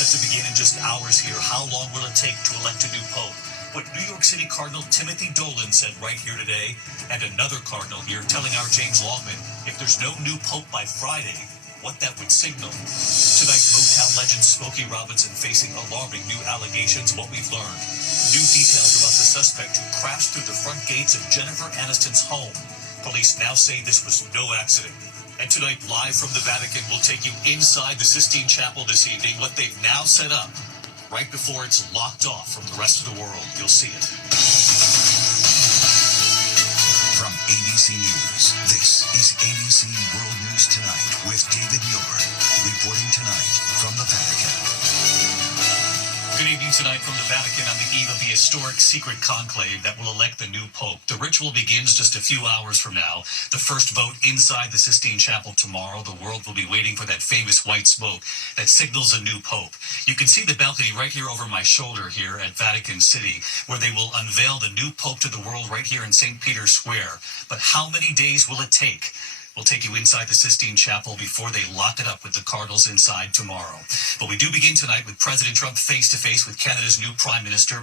set to begin in just hours here. How long will it take to elect a new pope? What New York City Cardinal Timothy Dolan said right here today, and another cardinal here telling our James Longman if there's no new pope by Friday, what that would signal. Tonight, Motown legend Smokey Robinson facing alarming new allegations. What we've learned. New details about the suspect who crashed through the front gates of Jennifer Aniston's home. Police now say this was no accident. And tonight, live from the Vatican, we'll take you inside the Sistine Chapel this evening, what they've now set up right before it's locked off from the rest of the world. You'll see it. From ABC News, this is ABC World News Tonight with David Muir, reporting tonight from the Vatican. Good evening tonight from the Vatican on the eve of the historic secret conclave that will elect the new pope. The ritual begins just a few hours from now. The first vote inside the Sistine Chapel tomorrow. The world will be waiting for that famous white smoke that signals a new pope. You can see the balcony right here over my shoulder here at Vatican City, where they will unveil the new pope to the world right here in St. Peter's Square. But how many days will it take? We'll take you inside the Sistine Chapel before they lock it up with the cardinals inside tomorrow. But we do begin tonight with President Trump face-to-face with Canada's new Prime Minister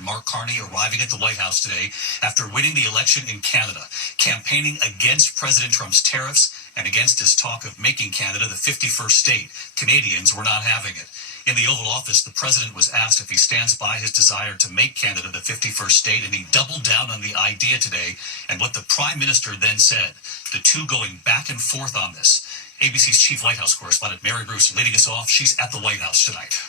Mark Carney, arriving at the White House today after winning the election in Canada, campaigning against President Trump's tariffs and against his talk of making Canada the 51st state. Canadians were not having it. In the Oval Office, the president was asked if he stands by his desire to make Canada the 51st state, and he doubled down on the idea today and what the Prime Minister then said. The two going back and forth on this. ABC's chief White House correspondent Mary Bruce leading us off. She's at the White House tonight.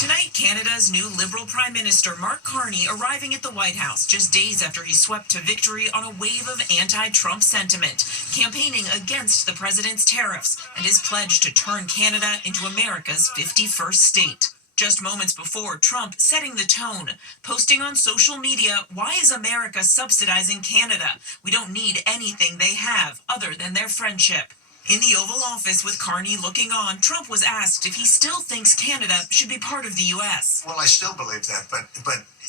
Tonight, Canada's new Liberal Prime Minister Mark Carney arriving at the White House just days after he swept to victory on a wave of anti-Trump sentiment, campaigning against the president's tariffs and his pledge to turn Canada into America's 51st state. Just moments before, Trump setting the tone, posting on social media, "Why is America subsidizing Canada? We don't need anything they have other than their friendship." In the Oval Office with Carney looking on, Trump was asked if he still thinks Canada should be part of the U.S. Well, I still believe that, but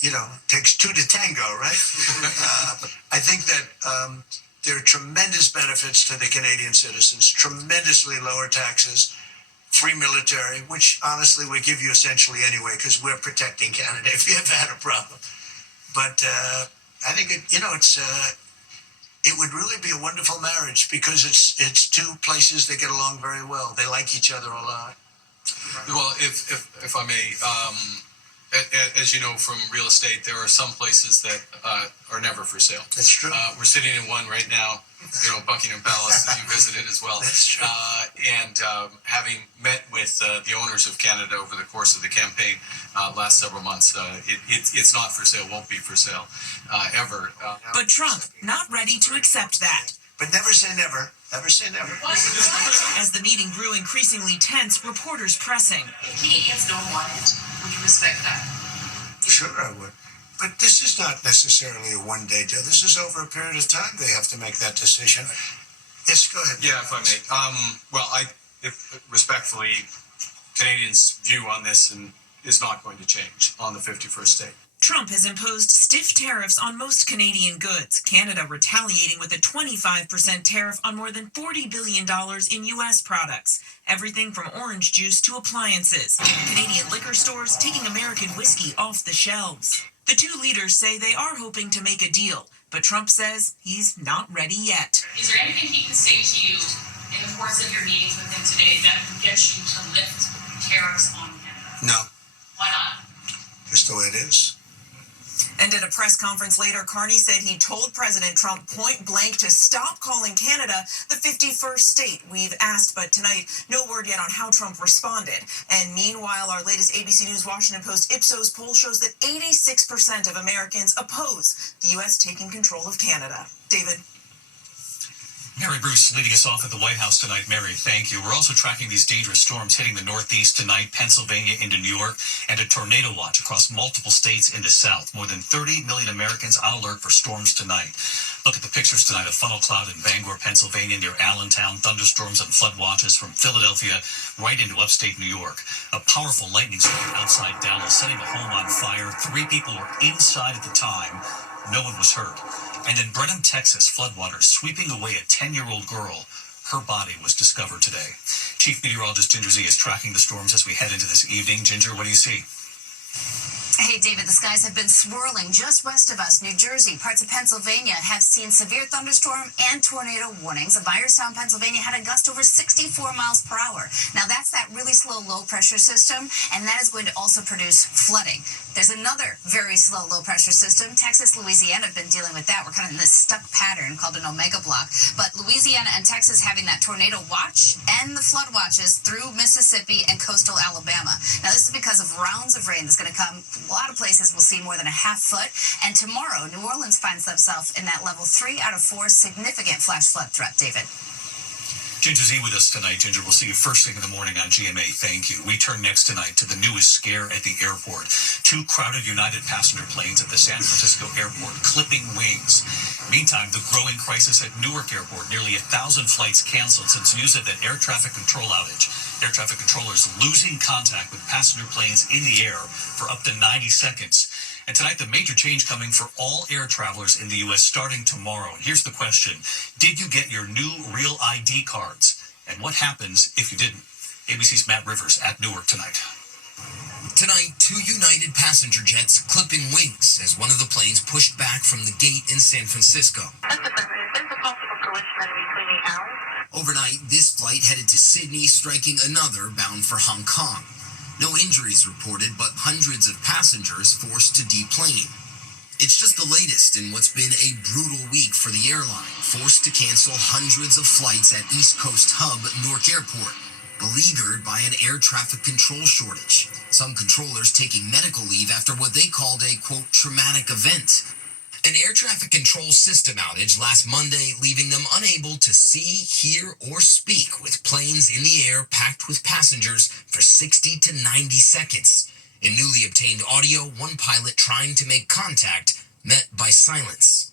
it takes two to tango, right? I think that there are tremendous benefits to the Canadian citizens, tremendously lower taxes, free military, which honestly we give you essentially anyway because we're protecting Canada if you ever had a problem. But I think it would really be a wonderful marriage because it's two places that get along very well. They like each other a lot. Well, if I may, as you know from real estate, there are some places that are never for sale. That's true. We're sitting in one right now, Buckingham Palace that you visited as well. That's true. And having met with the owners of Canada over the course of the campaign last several months, it's not for sale, won't be for sale ever. But Trump not ready to accept that. But never say never. Never say never. As the meeting grew increasingly tense, reporters pressing. If Canadians don't want it, would you respect that? Sure, I would. But this is not necessarily a one-day deal. This is over a period of time they have to make that decision. Yes, go ahead. Yeah, if I may. Respectfully, Canadians' view on this is not going to change on the 51st state. Trump has imposed stiff tariffs on most Canadian goods, Canada retaliating with a 25% tariff on more than $40 billion in U.S. products, everything from orange juice to appliances. Canadian liquor stores taking American whiskey off the shelves. The two leaders say they are hoping to make a deal, but Trump says he's not ready yet. Is there anything he can say to you in the course of your meetings with him today that would get you to lift tariffs on Canada? No. Why not? Just the way it is. And at a press conference later, Carney said he told President Trump point blank to stop calling Canada the 51st state. We've asked, but tonight, no word yet on how Trump responded. And meanwhile, our latest ABC News Washington Post Ipsos poll shows that 86% of Americans oppose the U.S. taking control of Canada. David. Mary Bruce leading us off at the White House tonight. Mary, thank you. We're also tracking these dangerous storms hitting the Northeast tonight, Pennsylvania into New York, and a tornado watch across multiple states in the South. More than 30 million Americans on alert for storms tonight. Look at the pictures tonight of funnel cloud in Bangor, Pennsylvania, near Allentown, thunderstorms and flood watches from Philadelphia right into upstate New York. A powerful lightning storm outside Dallas, setting a home on fire. 3 people were inside at the time. No one was hurt. And in Brenham, Texas, floodwaters sweeping away a 10-year-old girl. her body was discovered today. Chief Meteorologist Ginger Z is tracking the storms as we head into this evening. Ginger, what do you see? Hey, David, the skies have been swirling just west of us. New Jersey, parts of Pennsylvania have seen severe thunderstorm and tornado warnings. Byerstown, Pennsylvania had a gust over 64 miles per hour. Now, that's that really slow low-pressure system, and that is going to also produce flooding. There's another very slow low-pressure system. Texas, Louisiana have been dealing with that. We're kind of in this stuck pattern called an omega block. But Louisiana and Texas having that tornado watch and the flood watches through Mississippi and coastal Alabama. Now, this is because of rounds of rain that's going to come. A lot of places will see more than a half foot. And tomorrow, New Orleans finds themselves in that level 3 out of 4 significant flash flood threat, David. Ginger Z with us tonight. Ginger, we'll see you first thing in the morning on GMA. Thank you. We turn next tonight to the newest scare at the airport. 2 crowded United passenger planes at the San Francisco airport clipping wings. Meantime, the growing crisis at Newark Airport. Nearly 1,000 flights canceled since news of that air traffic control outage. Air traffic controllers losing contact with passenger planes in the air for up to 90 seconds. And tonight, the major change coming for all air travelers in the U.S. starting tomorrow. And here's the question. Did you get your new Real ID cards? And what happens if you didn't? ABC's Matt Rivers at Newark tonight. Tonight, 2 United passenger jets clipping wings as one of the planes pushed back from the gate in San Francisco. Overnight, this flight headed to Sydney, striking another bound for Hong Kong. No injuries reported, but hundreds of passengers forced to deplane. It's just the latest in what's been a brutal week for the airline, forced to cancel hundreds of flights at East Coast hub Newark Airport, beleaguered by an air traffic control shortage. Some controllers taking medical leave after what they called a, quote, traumatic event. An air traffic control system outage last Monday, leaving them unable to see, hear, or speak with planes in the air packed with passengers for 60 to 90 seconds. In newly obtained audio, one pilot trying to make contact met by silence.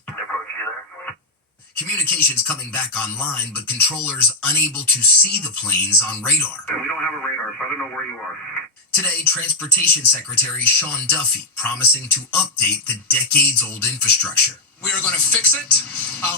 Communications coming back online, but controllers unable to see the planes on radar. We don't have a radar, so I don't know where you are. Today, Transportation Secretary Sean Duffy promising to update the decades-old infrastructure. We are going to fix it.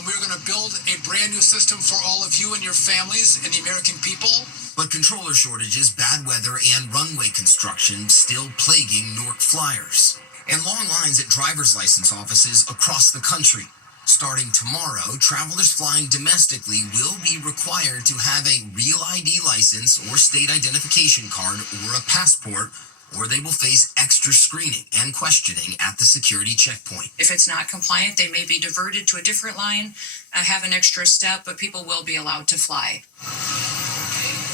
We are going to build a brand new system for all of you and your families and the American people. But controller shortages, bad weather, and runway construction still plaguing Newark flyers. And long lines at driver's license offices across the country. Starting tomorrow, travelers flying domestically will be required to have a Real ID license or state identification card or a passport, or they will face extra screening and questioning at the security checkpoint. If it's not compliant, they may be diverted to a different line, have an extra step, but people will be allowed to fly.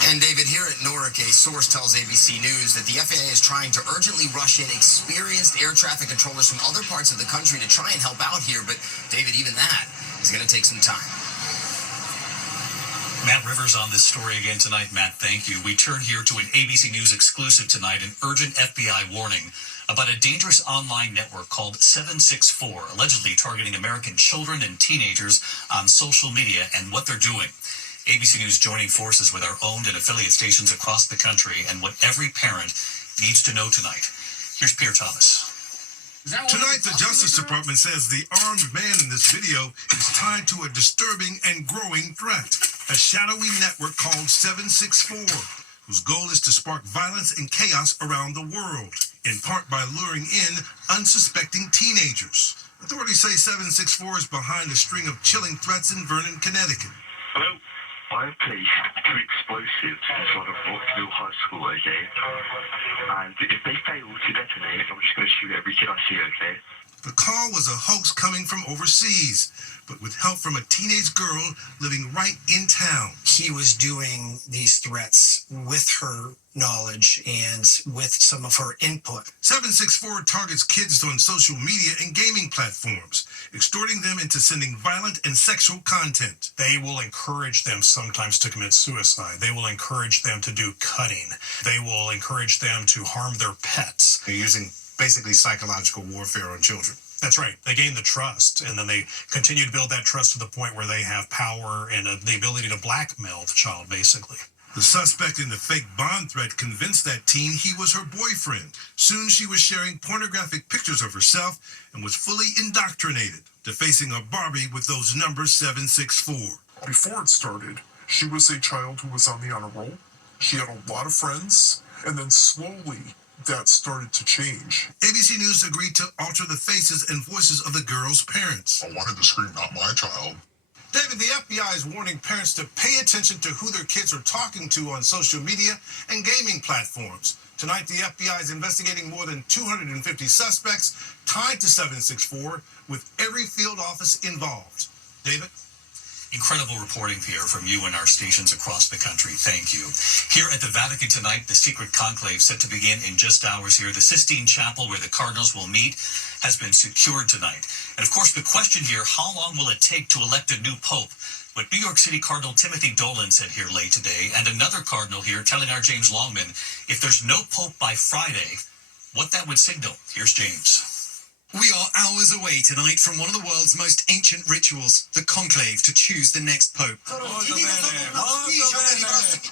And David, here at Newark, a source tells ABC News that the FAA is trying to urgently rush in experienced air traffic controllers from other parts of the country to try and help out here. But David, even that is going to take some time. Matt Rivers on this story again tonight. Matt, thank you. We turn here to an ABC News exclusive tonight, an urgent FBI warning about a dangerous online network called 764, allegedly targeting American children and teenagers on social media and what they're doing. ABC News joining forces with our owned and affiliate stations across the country and what every parent needs to know tonight. Here's Pierre Thomas. Tonight, the Justice Department says the armed man in this video is tied to a disturbing and growing threat, a shadowy network called 764, whose goal is to spark violence and chaos around the world, in part by luring in unsuspecting teenagers. Authorities say 764 is behind a string of chilling threats in Vernon, Connecticut. Hello? I have placed 2 explosives in front of Rockville High School, okay? And if they fail to detonate, I'm just going to shoot every kid I see, okay? The call was a hoax coming from overseas, but with help from a teenage girl living right in town. He was doing these threats with her knowledge and with some of her input. 764 targets kids on social media and gaming platforms, extorting them into sending violent and sexual content. They will encourage them sometimes to commit suicide. They will encourage them to do cutting. They will encourage them to harm their pets. They're using basically psychological warfare on children. That's right. They gain the trust, and then they continue to build that trust to the point where they have power and the ability to blackmail the child, basically. The suspect in the fake bond threat convinced that teen he was her boyfriend. Soon she was sharing pornographic pictures of herself and was fully indoctrinated, defacing a Barbie with those numbers 764. Before it started, She was a child who was on the honor roll. She had a lot of friends, and then slowly that started to change. ABC News agreed to alter the faces and voices of the girls' parents. I wanted to scream, "Not my child." David, the FBI is warning parents to pay attention to who their kids are talking to on social media and gaming platforms. Tonight, the FBI is investigating more than 250 suspects tied to 764, with every field office involved. David? Incredible reporting here from you and our stations across the country. Thank you. Here at the Vatican tonight, the secret conclave set to begin in just hours here. The Sistine Chapel, where the cardinals will meet, has been secured tonight. And of course, the question here, how long will it take to elect a new pope? What New York City Cardinal Timothy Dolan said here late today, and another cardinal here telling our James Longman, if there's no pope by Friday, what that would signal. Here's James. We are hours away tonight from one of the world's most ancient rituals, the conclave to choose the next pope.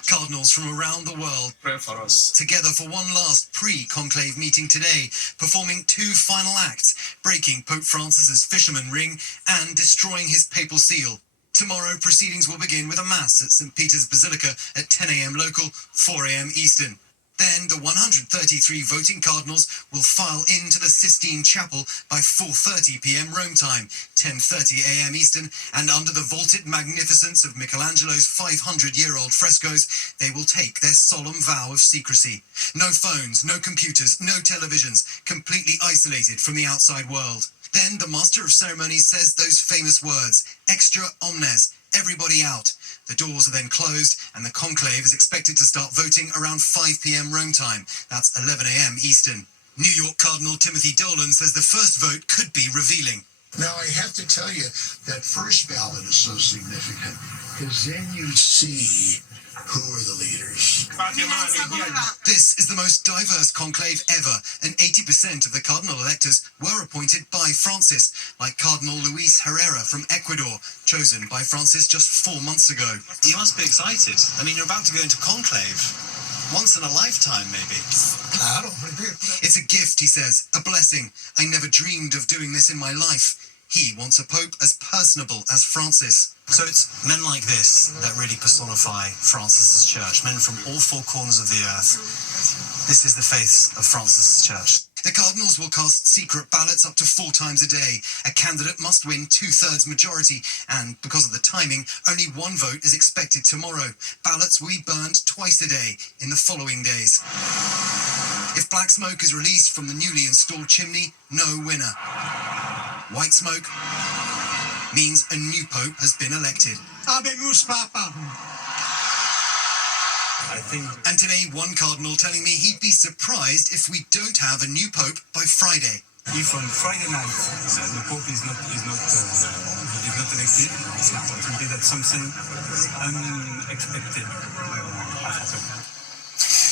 Cardinals from around the world Pray for us. together for one last pre-conclave meeting today, performing two final acts, breaking Pope Francis's fisherman ring and destroying his papal seal. Tomorrow, proceedings will begin with a mass at St. Peter's Basilica at 10 a.m. local, 4 a.m. Eastern. Then the 133 voting cardinals will file into the Sistine Chapel by 4:30 p.m. Rome time, 10:30 a.m. Eastern, and under the vaulted magnificence of Michelangelo's 500-year-old frescoes, they will take their solemn vow of secrecy. No phones, no computers, no televisions, completely isolated from the outside world. Then the Master of Ceremonies says those famous words, extra omnes, everybody out. The doors are then closed, and the conclave is expected to start voting around 5 p.m. Rome time. That's 11 a.m. Eastern. New York Cardinal Timothy Dolan says the first vote could be revealing. Now, I have to tell you, that first ballot is so significant, because then you see who are the leaders. This is the most diverse conclave ever, and 80% of the cardinal electors were appointed by Francis, like Cardinal Luis Herrera from Ecuador, chosen by Francis just 4 months ago. You must be excited. I mean, you're about to go into conclave. Once in a lifetime, maybe. I don't agree. It's a gift, he says, a blessing. I never dreamed of doing this in my life. He wants a pope as personable as Francis. So it's men like this that really personify Francis's church, men from all four corners of the earth. This is the faith of Francis's church. The cardinals will cast secret ballots up to 4 times a day. A candidate must win 2/3 majority, and because of the timing, only one vote is expected tomorrow. Ballots will be burned twice a day in the following days. If black smoke is released from the newly installed chimney, no winner. White smoke means a new pope has been elected. And today, one cardinal telling me he'd be surprised if we don't have a new pope by Friday. If on Friday night the Pope is not elected, it will be that something unexpected happen.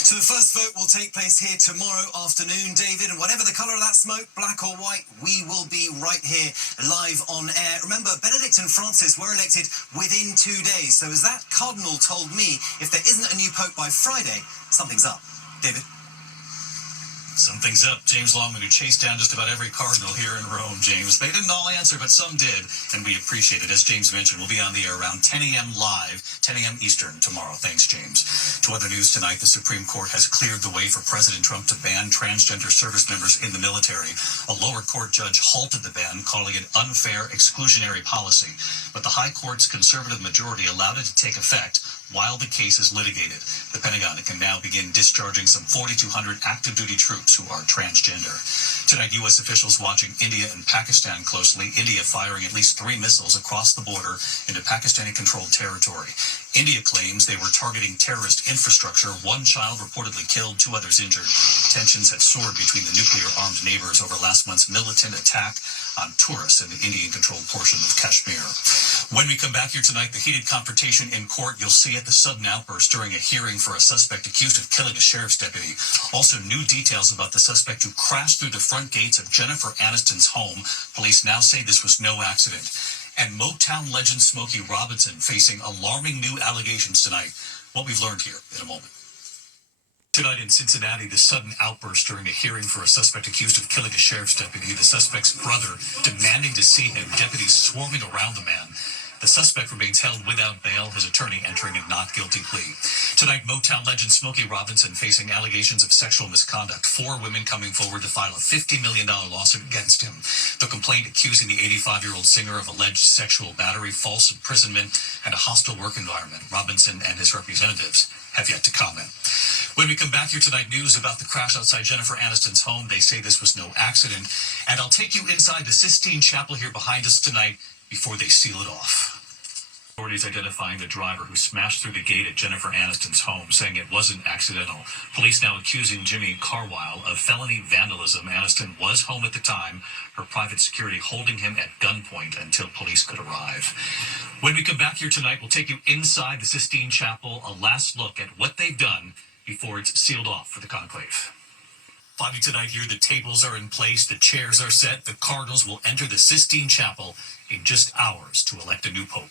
So the first vote will take place here tomorrow afternoon, David, and whatever the colour of that smoke, black or white, we will be right here live on air. Remember, Benedict and Francis were elected within 2 days, so as that cardinal told me, if there isn't a new pope by Friday, something's up. David? Something's up. James Longman, who chased down just about every cardinal here in Rome, James. They didn't all answer, but some did, and we appreciate it. As James mentioned, we'll be on the air around 10 a.m. live, 10 a.m. Eastern tomorrow. Thanks, James. To other news tonight, the Supreme Court has cleared the way for President Trump to ban transgender service members in the military. A lower court judge halted the ban, calling it unfair, exclusionary policy. But the High Court's conservative majority allowed it to take effect while the case is litigated. The Pentagon can now begin discharging some 4,200 active duty troops who are transgender. Tonight, U.S. officials watching India and Pakistan closely. India firing at least 3 missiles across the border into Pakistani-controlled territory. India claims they were targeting terrorist infrastructure. 1 child reportedly killed, 2 others injured. Tensions have soared between the nuclear-armed neighbors over last month's militant attack on tourists in the Indian-controlled portion of Kashmir. When we come back here tonight, the heated confrontation in court. You'll see it, the sudden outburst during a hearing for a suspect accused of killing a sheriff's deputy. Also, new details about the suspect who crashed through the front gates of Jennifer Aniston's home. Police now say this was no accident. And Motown legend Smokey Robinson facing alarming new allegations tonight. What we've learned here in a moment. Tonight in Cincinnati, the sudden outburst during a hearing for a suspect accused of killing a sheriff's deputy. The suspect's brother demanding to see him. Deputies swarming around the man. The suspect remains held without bail, his attorney entering a not guilty plea. Tonight, Motown legend Smokey Robinson facing allegations of sexual misconduct. 4 women coming forward to file a $50 million lawsuit against him. The complaint accusing the 85-year-old singer of alleged sexual battery, false imprisonment, and a hostile work environment. Robinson and his representatives have yet to comment. When we come back here tonight, news about the crash outside Jennifer Aniston's home. They say this was no accident. And I'll take you inside the Sistine Chapel here behind us tonight before they seal it off. Authorities identifying the driver who smashed through the gate at Jennifer Aniston's home, saying it wasn't accidental. Police now accusing Jimmy Carwile of felony vandalism. Aniston was home at the time, her private security holding him at gunpoint until police could arrive. When we come back here tonight, we'll take you inside the Sistine Chapel, a last look at what they've done before it's sealed off for the conclave. Finally tonight here, the tables are in place, the chairs are set. The Cardinals will enter the Sistine Chapel in just hours to elect a new pope.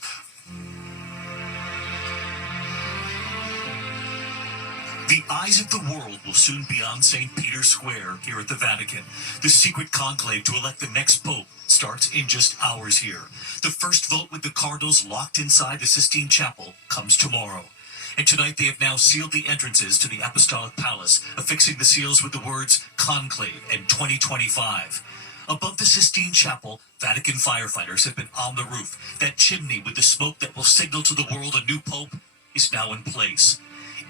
The eyes of the world will soon be on St. Peter's Square here at the Vatican. The secret conclave to elect the next pope starts in just hours here. The first vote with the Cardinals locked inside the Sistine Chapel comes tomorrow. And tonight they have now sealed the entrances to the Apostolic Palace, affixing the seals with the words Conclave and 2025. Above the Sistine Chapel, Vatican firefighters have been on the roof. That chimney with the smoke that will signal to the world a new pope is now in place.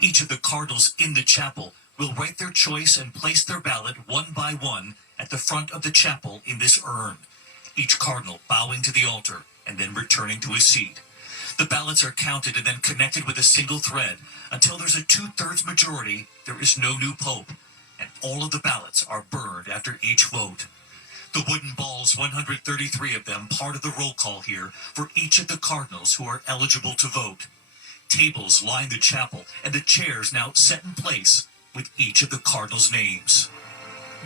Each of the cardinals in the chapel will write their choice and place their ballot one by one at the front of the chapel in this urn. Each cardinal bowing to the altar and then returning to his seat. The ballots are counted and then connected with a single thread. Until there's a 2/3 majority, there is no new pope. And all of the ballots are burned after each vote. The wooden balls, 133 of them, part of the roll call here for each of the cardinals who are eligible to vote. Tables line the chapel, and the chairs now set in place with each of the cardinals' names.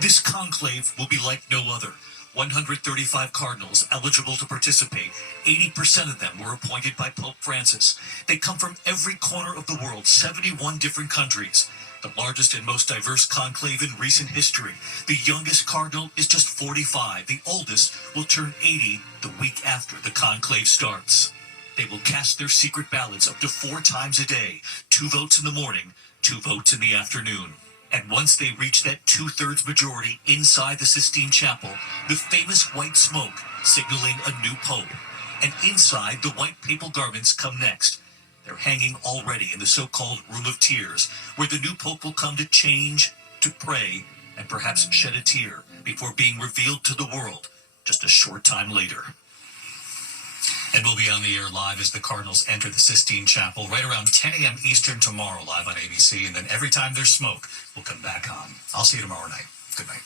This conclave will be like no other. 135 cardinals eligible to participate. 80% of them were appointed by Pope Francis. They come from every corner of the world, 71 different countries. The largest and most diverse conclave in recent history. The youngest cardinal is just 45. The oldest will turn 80 the week after the conclave starts. They will cast their secret ballots up to 4 times a day. 2 votes in the morning, 2 votes in the afternoon. And once they reach that 2/3 majority inside the Sistine Chapel, the famous white smoke signaling a new pope. And inside, the white papal garments come next. They're hanging already in the so-called Room of Tears, where the new pope will come to change, to pray, and perhaps shed a tear before being revealed to the world just a short time later. And we'll be on the air live as the Cardinals enter the Sistine Chapel right around 10 a.m. Eastern tomorrow, live on ABC. And then every time there's smoke, we'll come back on. I'll see you tomorrow night. Good night.